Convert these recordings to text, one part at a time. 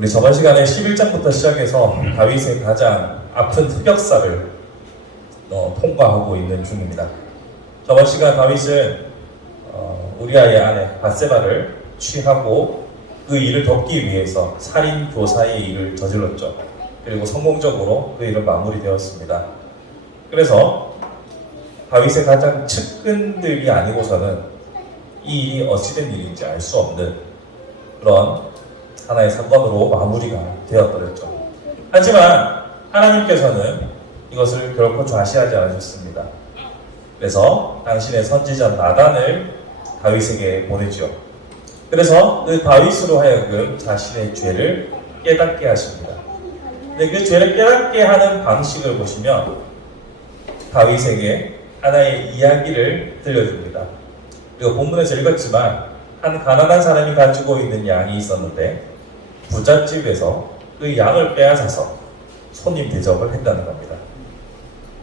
우리 저번 시간에 11장부터 시작해서 다윗의 가장 아픈 흑역사를 통과하고 있는 중입니다. 저번 시간 다윗은 우리아의 아내 밧세바를 취하고 그 일을 덮기 위해서 살인 교사의 일을 저질렀죠. 그리고 성공적으로 그 일은 마무리되었습니다. 그래서 다윗의 가장 측근들이 아니고서는 이 일이 어찌된 일인지 알 수 없는 그런 하나의 사건으로 마무리가 되어버렸죠. 하지만 하나님께서는 이것을 결코 좌시하지 않으셨습니다. 그래서 당신의 선지자 나단을 다윗에게 보내죠. 그래서 그 다윗으로 하여금 자신의 죄를 깨닫게 하십니다. 근데 그 죄를 깨닫게 하는 방식을 보시면 다윗에게 하나의 이야기를 들려줍니다. 그리고 본문에서 읽었지만 한 가난한 사람이 가지고 있는 양이 있었는데 부잣집에서 그 양을 빼앗아서 손님 대접을 했다는 겁니다.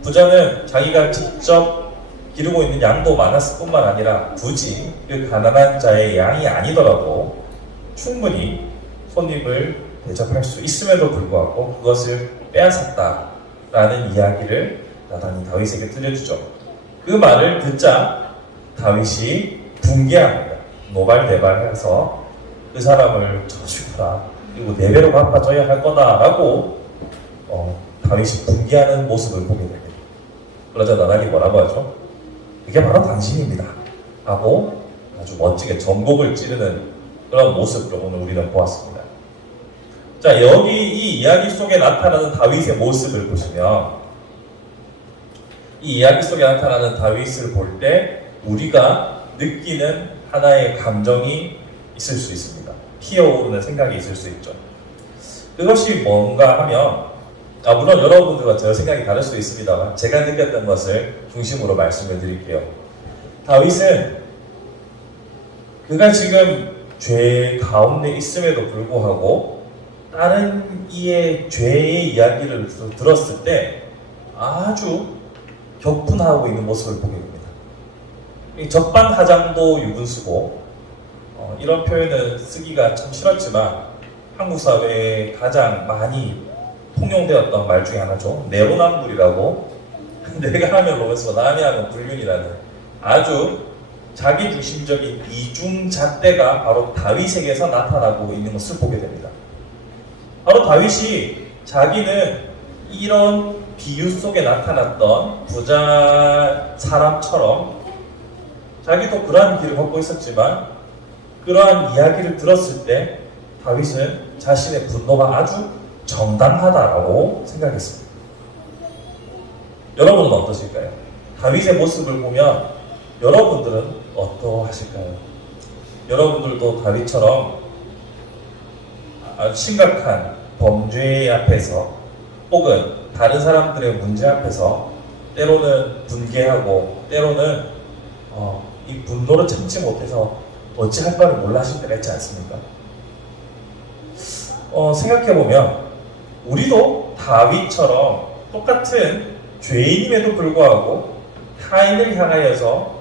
부자는 자기가 직접 기르고 있는 양도 많았을 뿐만 아니라 굳이 그 가난한 자의 양이 아니더라도 충분히 손님을 대접할 수 있음에도 불구하고 그것을 빼앗았다라는 이야기를 나단이 다윗에게 들려주죠. 그 말을 듣자 다윗이 분개합니다. 노발대발해서 그 사람을 쳐 죽여라, 그리고 4배로 갚아줘야 할 거다라고 다윗이 분개하는 모습을 보게 됩니다. 그러자 나단이 뭐라고 하죠? 그게 바로 당신입니다 하고 아주 멋지게 전곡을 찌르는 그런 모습을 오늘 우리는 보았습니다. 자, 여기 이 이야기 속에 나타나는 다윗의 모습을 보시면 이 이야기 속에 나타나는 다윗을 볼 때 우리가 느끼는 하나의 감정이 있을 수 있습니다. 피어오르는 생각이 있을 수 있죠. 그것이 뭔가 하면 물론 여러분들과 저 생각이 다를 수 있습니다만 제가 느꼈던 것을 중심으로 말씀을 드릴게요. 다윗은 그가 지금 죄 가운데 있음에도 불구하고 다른 이의 죄의 이야기를 들었을 때 아주 격분하고 있는 모습을 보게 됩니다. 적반하장도 유분수고 이런 표현을 쓰기가 참 싫었지만 한국 사회에 가장 많이 통용되었던 말 중에 하나죠. 내로남불이라고 내가 하면 로맨스고 남이 하면 불륜이라는 아주 자기중심적인 이중잣대가 바로 다윗에게서 나타나고 있는 것을 보게 됩니다. 바로 다윗이 자기는 이런 비유 속에 나타났던 부자 사람처럼 자기도 그러한 길을 걷고 있었지만 그러한 이야기를 들었을 때 다윗은 자신의 분노가 아주 정당하다라고 생각했습니다. 여러분은 어떠실까요? 다윗의 모습을 보면 여러분들은 어떠하실까요? 여러분들도 다윗처럼 아주 심각한 범죄 앞에서 혹은 다른 사람들의 문제 앞에서 때로는 분개하고 때로는 이 분노를 참지 못해서 어찌할 바를 몰라 하실 때가 있지 않습니까? 생각해보면 우리도 다윗처럼 똑같은 죄인임에도 불구하고 타인을 향하여서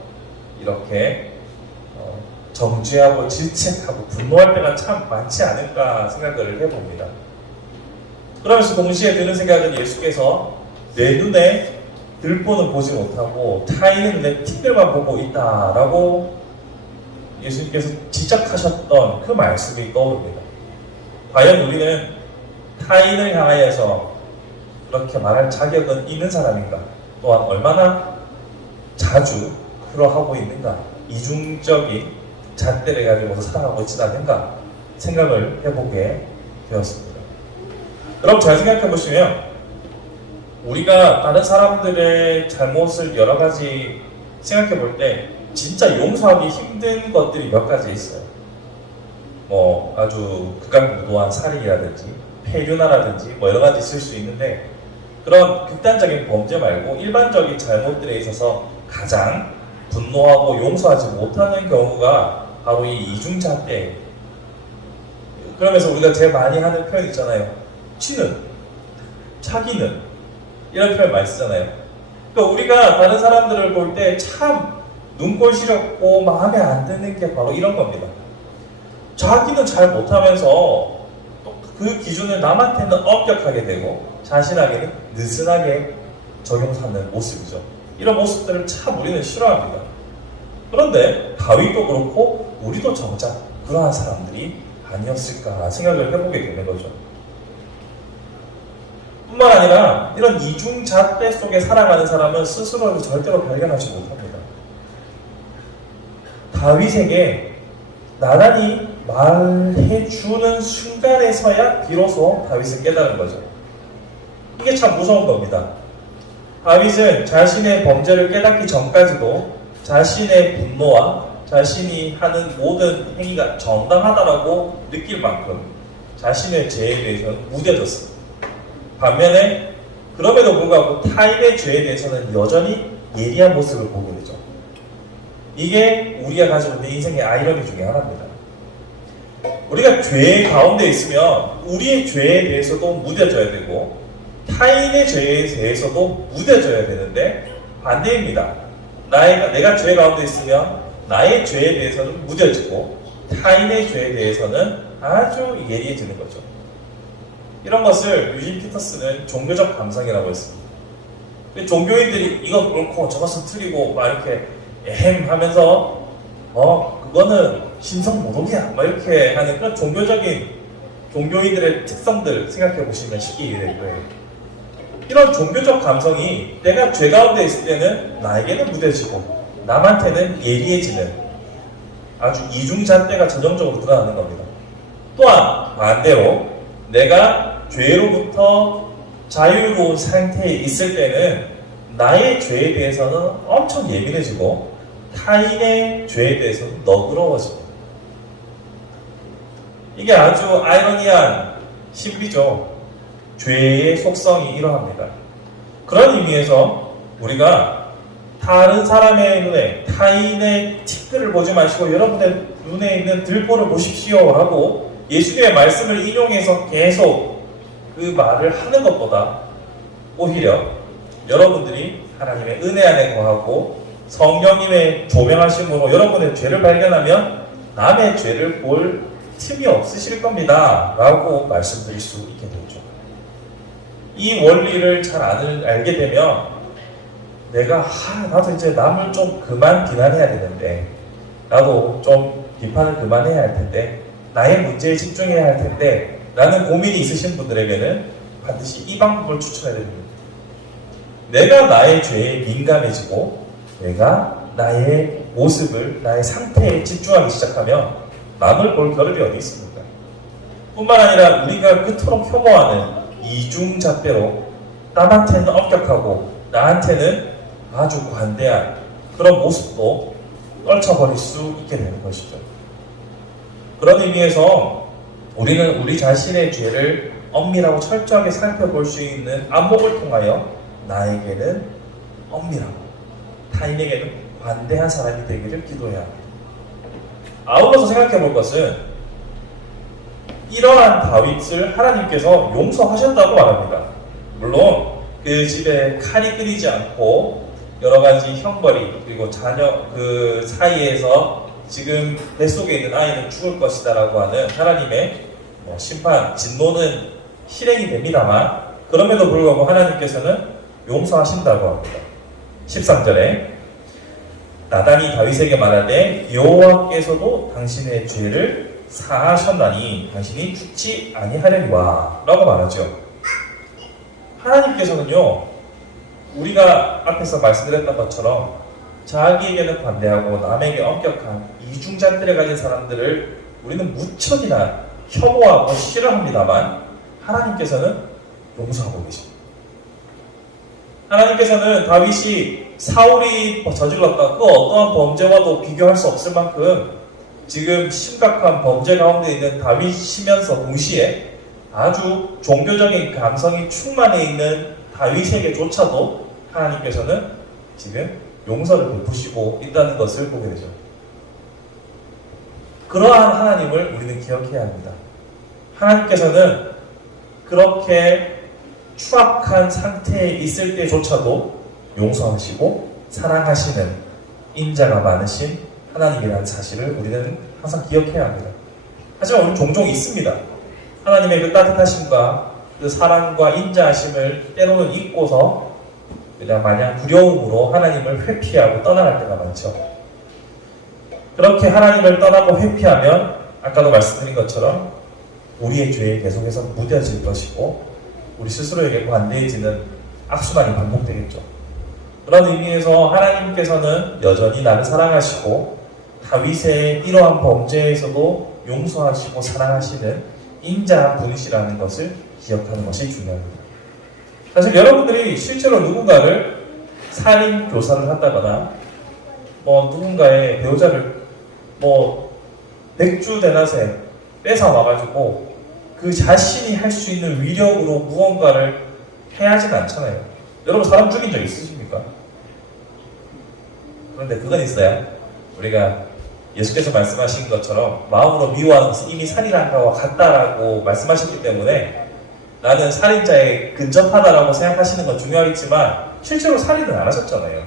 이렇게 정죄하고 질책하고 분노할 때가 참 많지 않을까 생각을 해봅니다. 그러면서 동시에 드는 생각은 예수께서 내 눈에 들보는 보지 못하고 타인은 내 티끌만 보고 있다라고 예수님께서 지적하셨던 그 말씀이 떠오릅니다. 과연 우리는 타인을 향하여서 그렇게 말할 자격은 있는 사람인가? 또한 얼마나 자주 그러하고 있는가? 이중적인 잣대를 가지고서 살아가고 있지 않는가? 생각을 해보게 되었습니다. 여러분 잘 생각해 보시면 우리가 다른 사람들의 잘못을 여러 가지 생각해 볼 때 진짜 용서하기 힘든 것들이 몇 가지 있어요. 아주 극악무도한 살인이라든지 폐륜화라든지 여러 가지 있을 수 있는데 그런 극단적인 범죄 말고 일반적인 잘못들에 있어서 가장 분노하고 용서하지 못하는 경우가 바로 이 이중잣대. 그러면서 우리가 제일 많이 하는 표현 있잖아요. 치는, 차기는 이런 표현 많이 쓰잖아요. 그러니까 우리가 다른 사람들을 볼 때 참 눈꼴 시렵고 마음에 안 드는 게 바로 이런 겁니다. 자기는 잘 못하면서 그 기준을 남한테는 엄격하게 되고 자신에게는 느슨하게 적용 삼는 모습이죠. 이런 모습들을 참 우리는 싫어합니다. 그런데 다윗도 그렇고 우리도 정작 그러한 사람들이 아니었을까 생각을 해보게 되는 거죠. 뿐만 아니라 이런 이중잣대 속에 살아가는 사람은 스스로를 절대로 발견하지 못합니다. 다윗에게 나단이 말해주는 순간에서야 비로소 다윗을 깨달은 거죠. 이게 참 무서운 겁니다. 다윗은 자신의 범죄를 깨닫기 전까지도 자신의 분노와 자신이 하는 모든 행위가 정당하다라고 느낄 만큼 자신의 죄에 대해서는 무뎌졌습니다. 반면에 그럼에도 불구하고 타인의 죄에 대해서는 여전히 예리한 모습을 보게 되죠. 이게 우리가 가지고 있는 인생의 아이러니 중에 하나입니다. 우리가 죄 가운데 있으면 우리의 죄에 대해서도 무뎌져야 되고 타인의 죄에 대해서도 무뎌져야 되는데 반대입니다. 내가 죄 가운데 있으면 나의 죄에 대해서는 무뎌지고 타인의 죄에 대해서는 아주 예리해지는 거죠. 이런 것을 유진 피터스는 종교적 감성이라고 했습니다. 종교인들이 이건 옳고 저것은 틀리고 막 이렇게 하면서 그거는 신성모독이야 막 이렇게 하는 그런 종교적인 종교인들의 특성들 생각해 보시면 쉽게 이해될 거예요. 이런 종교적 감성이 내가 죄 가운데 있을 때는 나에게는 무뎌지고 남한테는 예리해지는 아주 이중잣대가 전형적으로 드러나는 겁니다. 또한 반대로 내가 죄로부터 자유로운 상태에 있을 때는 나의 죄에 대해서는 엄청 예민해지고 타인의 죄에 대해서는 너그러워집니다. 이게 아주 아이러니한 신비죠. 죄의 속성이 이러합니다. 그런 의미에서 우리가 다른 사람의 눈에 타인의 티끌을 보지 마시고 여러분의 눈에 있는 들보를 보십시오 하고 예수님의 말씀을 인용해서 계속 그 말을 하는 것보다 오히려 여러분들이 하나님의 은혜 안에 거하고 성령님의 조명하심으로 여러분의 죄를 발견하면 남의 죄를 볼 틈이 없으실 겁니다 라고 말씀드릴 수 있게 되죠. 이 원리를 잘 알게 되면 내가 나도 이제 남을 좀 그만 비난해야 되는데 나도 좀 비판을 그만해야 할 텐데 나의 문제에 집중해야 할 텐데 라는 고민이 있으신 분들에게는 반드시 이 방법을 추천해 드립니다. 내가 나의 죄에 민감해지고 내가 나의 모습을 나의 상태에 집중하기 시작하면 남을 볼 겨를이 어디 있습니까? 뿐만 아니라 우리가 그토록 혐오하는 이중잣대로 남한테는 엄격하고 나한테는 아주 관대한 그런 모습도 떨쳐버릴 수 있게 되는 것이죠. 그런 의미에서 우리는 우리 자신의 죄를 엄밀하고 철저하게 살펴볼 수 있는 안목을 통하여 나에게는 엄밀하고 타인에게는 관대한 사람이 되기를 기도해야 합니다. 아울러서 생각해 볼 것은 이러한 다윗을 하나님께서 용서하셨다고 말합니다. 물론 그 집에 칼이 끊이지 않고 여러 가지 형벌이 그리고 자녀 그 사이에서 지금 뱃속에 있는 아이는 죽을 것이다 라고 하는 하나님의 심판, 진노는 실행이 됩니다만 그럼에도 불구하고 하나님께서는 용서하신다고 합니다. 13절에 나단이 다윗에게 말하되 여호와께서도 당신의 죄를 사하셨나니 당신이 죽지 아니하려니와 라고 말하죠. 하나님께서는요 우리가 앞에서 말씀드렸던 것처럼 자기에게는 관대하고 남에게 엄격한 이중잣대를 가진 사람들을 우리는 무척이나 혐오하고 싫어합니다만 하나님께서는 용서하고 계십니다. 하나님께서는 다윗이 사울이 저질렀던 그 어떠한 범죄와도 비교할 수 없을 만큼 지금 심각한 범죄 가운데 있는 다윗이면서 동시에 아주 종교적인 감성이 충만해 있는 다윗에게조차도 하나님께서는 지금 용서를 베푸시고 있다는 것을 보게 되죠. 그러한 하나님을 우리는 기억해야 합니다. 하나님께서는 그렇게 추악한 상태에 있을 때조차도 용서하시고 사랑하시는 인자가 많으신 하나님이라는 사실을 우리는 항상 기억해야 합니다. 하지만 우리 종종 있습니다. 하나님의 그 따뜻하심과 그 사랑과 인자하심을 때로는 잊고서 그냥 마냥 두려움으로 하나님을 회피하고 떠나갈 때가 많죠. 그렇게 하나님을 떠나고 회피하면 아까도 말씀드린 것처럼 우리의 죄에 계속해서 무뎌질 것이고 우리 스스로에게 관대해지는 악순환이 반복되겠죠. 그런 의미에서 하나님께서는 여전히 나를 사랑하시고 다윗의 이러한 범죄에서도 용서하시고 사랑하시는 인자한 분이시라는 것을 기억하는 것이 중요합니다. 사실 여러분들이 실제로 누군가를 살인 교사를 한다거나 누군가의 배우자를 맥주 대낮에 뺏어 와가지고 그 자신이 할 수 있는 위력으로 무언가를 해야진 않잖아요. 여러분 사람 죽인 적 있으십니까? 그런데 그건 있어요. 우리가 예수께서 말씀하신 것처럼 마음으로 미워하는 것은 이미 살인한 것과 같다라고 말씀하셨기 때문에 나는 살인자에 근접하다라고 생각하시는 건 중요하겠지만 실제로 살인은 안 하셨잖아요.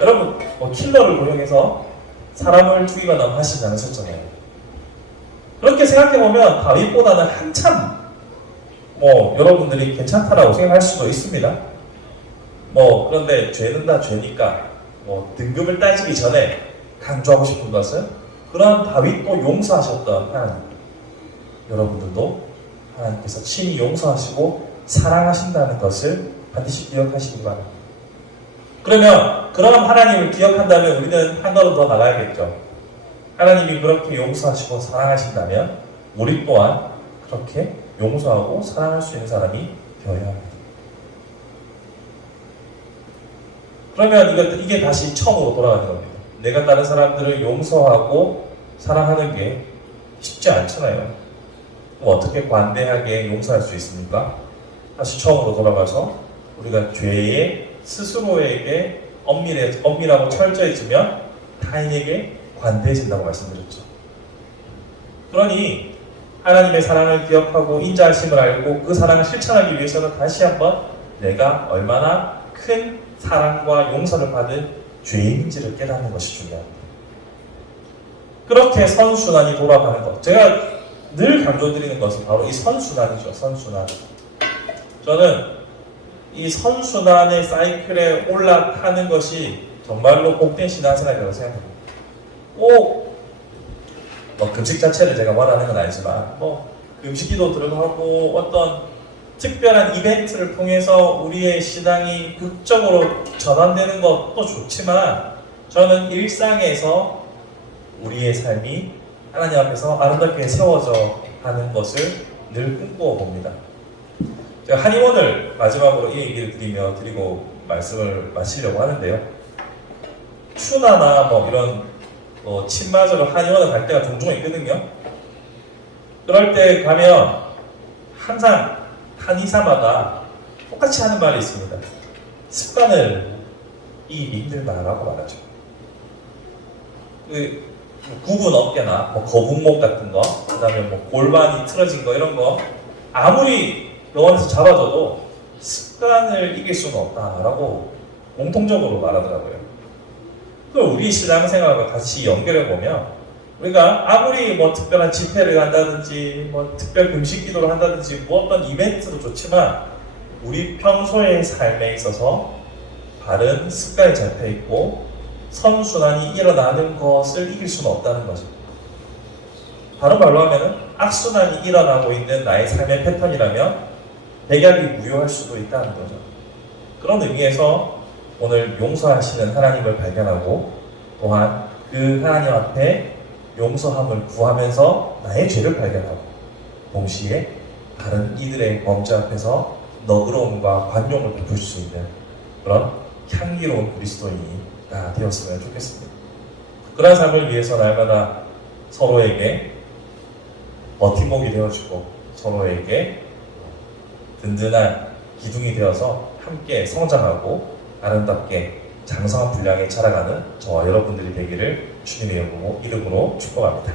여러분 킬러를 고용해서 사람을 죽이거나 하시지 않으셨잖아요. 그렇게 생각해보면 다윗보다는 한참 여러분들이 괜찮다라고 생각할 수도 있습니다. 그런데 죄는 다 죄니까 등급을 따지기 전에 강조하고 싶은 것은 그런 다윗도 용서하셨던 하나님, 여러분들도 하나님께서 친히 용서하시고 사랑하신다는 것을 반드시 기억하시기 바랍니다. 그러면 그런 하나님을 기억한다면 우리는 한 걸음 더 나가야겠죠. 하나님이 그렇게 용서하시고 사랑하신다면 우리 또한 그렇게 용서하고 사랑할 수 있는 사람이 되어야 합니다. 그러면 이게 다시 처음으로 돌아가는 겁니다. 내가 다른 사람들을 용서하고 사랑하는 게 쉽지 않잖아요. 어떻게 관대하게 용서할 수 있습니까? 다시 처음으로 돌아가서 우리가 죄에 스스로에게 엄밀하고 철저해지면 타인에게 관대해진다고 말씀드렸죠. 그러니 하나님의 사랑을 기억하고 인자하심을 알고 그 사랑을 실천하기 위해서는 다시 한번 내가 얼마나 큰 사랑과 용서를 받은 죄인인지를 깨닫는 것이 중요합니다. 그렇게 선순환이 돌아가는 것. 제가 늘 강조드리는 것은 바로 이 선순환이죠. 선순환. 저는 이 선순환의 사이클에 올라타는 것이 정말로 복된 신앙생활이라고 생각합니다. 꼭 금식 자체를 제가 말하는 건 아니지만 금식기도 들어가고 어떤 특별한 이벤트를 통해서 우리의 신앙이 극적으로 전환되는 것도 좋지만 저는 일상에서 우리의 삶이 하나님 앞에서 아름답게 세워져 가는 것을 늘 꿈꾸어 봅니다. 제가 한의원을 마지막으로 이 얘기를 드리고 말씀을 마치려고 하는데요. 추나나 이런 침 맞으러 한의원을 갈 때가 종종 있거든요. 그럴 때 가면 항상 한의사마다 똑같이 하는 말이 있습니다. 습관을 이기기 힘들다라고 말하죠. 굽은 어깨나 거북목 같은 거, 그 다음에 골반이 틀어진 거 이런 거 아무리 병원에서 잡아줘도 습관을 이길 수는 없다라고 공통적으로 말하더라고요. 그럼 우리 신앙생활과 같이 연결해보면 우리가 아무리 특별한 집회를 한다든지 특별 금식 기도를 한다든지 어떤 이벤트도 좋지만 우리 평소의 삶에 있어서 바른 습관이 잡혀있고 선순환이 일어나는 것을 이길 수는 없다는 거죠. 다른 말로 하면 악순환이 일어나고 있는 나의 삶의 패턴이라면 백약이 무효할 수도 있다는 거죠. 그런 의미에서 오늘 용서하시는 하나님을 발견하고 또한 그 하나님 앞에 용서함을 구하면서 나의 죄를 발견하고 동시에 다른 이들의 범죄 앞에서 너그러움과 관용을 베풀 수 있는 그런 향기로운 그리스도인이 되었으면 좋겠습니다. 그런 삶을 위해서 날마다 서로에게 버팀목이 되어주고 서로에게 든든한 기둥이 되어서 함께 성장하고 아름답게 장성한 분량에 자라가는 저와 여러분들이 되기를 주님의 이름으로 축복합니다.